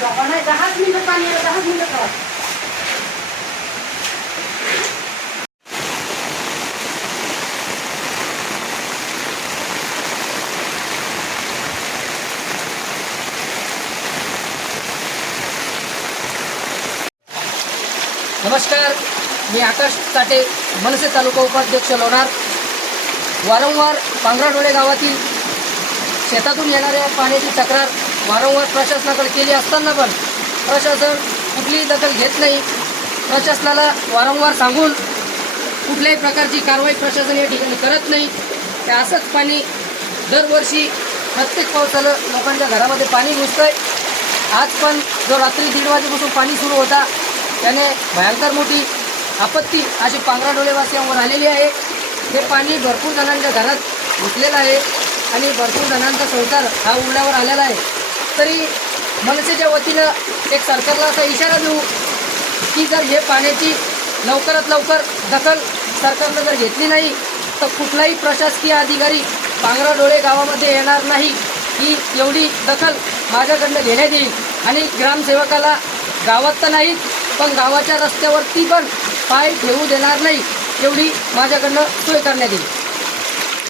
दहाच मिनिटं पाणी दहाच मिनिटं ठेवा. नमस्कार. मी आकाश ताटे मनसे तालुका उपाध्यक्ष लोणार. वारंवार पांगराडोळे गावातील शेतातून येणाऱ्या पाण्याची तक्रार वारंवार प्रशासनाकडे केली असताना पण प्रशासन कुठलीही दखल घेत नाही. प्रशासनाला वारंवार सांगून कुठल्याही प्रकारची कारवाई प्रशासन या ठिकाणी करत नाही. ते असंच पाणी दरवर्षी प्रत्येक पावसाला लोकांच्या घरामध्ये पाणी घुसतंय. आज पण जो रात्री दीड वाजेपासून पाणी सुरू होता त्याने भयंकर मोठी आपत्ती अशी पांगराडोळेवासियांवर आलेली आहे. हे पाणी भरपूर जणांच्या घरात घुसलेलं आहे आणि भरपूर जणांचा संसार हा उघड्यावर आलेला आहे. तरी मनसेच्या वतीनं एक सरकारला असा इशारा देऊ की जर हे पाण्याची लवकरात लवकर दखल सरकारनं जर घेतली नाही तर कुठलाही प्रशासकीय अधिकारी पांगराडोळे गावामध्ये येणार नाही. ही एवढी दखल माझ्याकडनं घेण्यात येईल. आणि ग्रामसेवकाला गावात तर नाहीत पण गावाच्या रस्त्यावरती पण पाय ठेवू देणार नाही एवढी माझ्याकडनं सोय करण्यात येईल.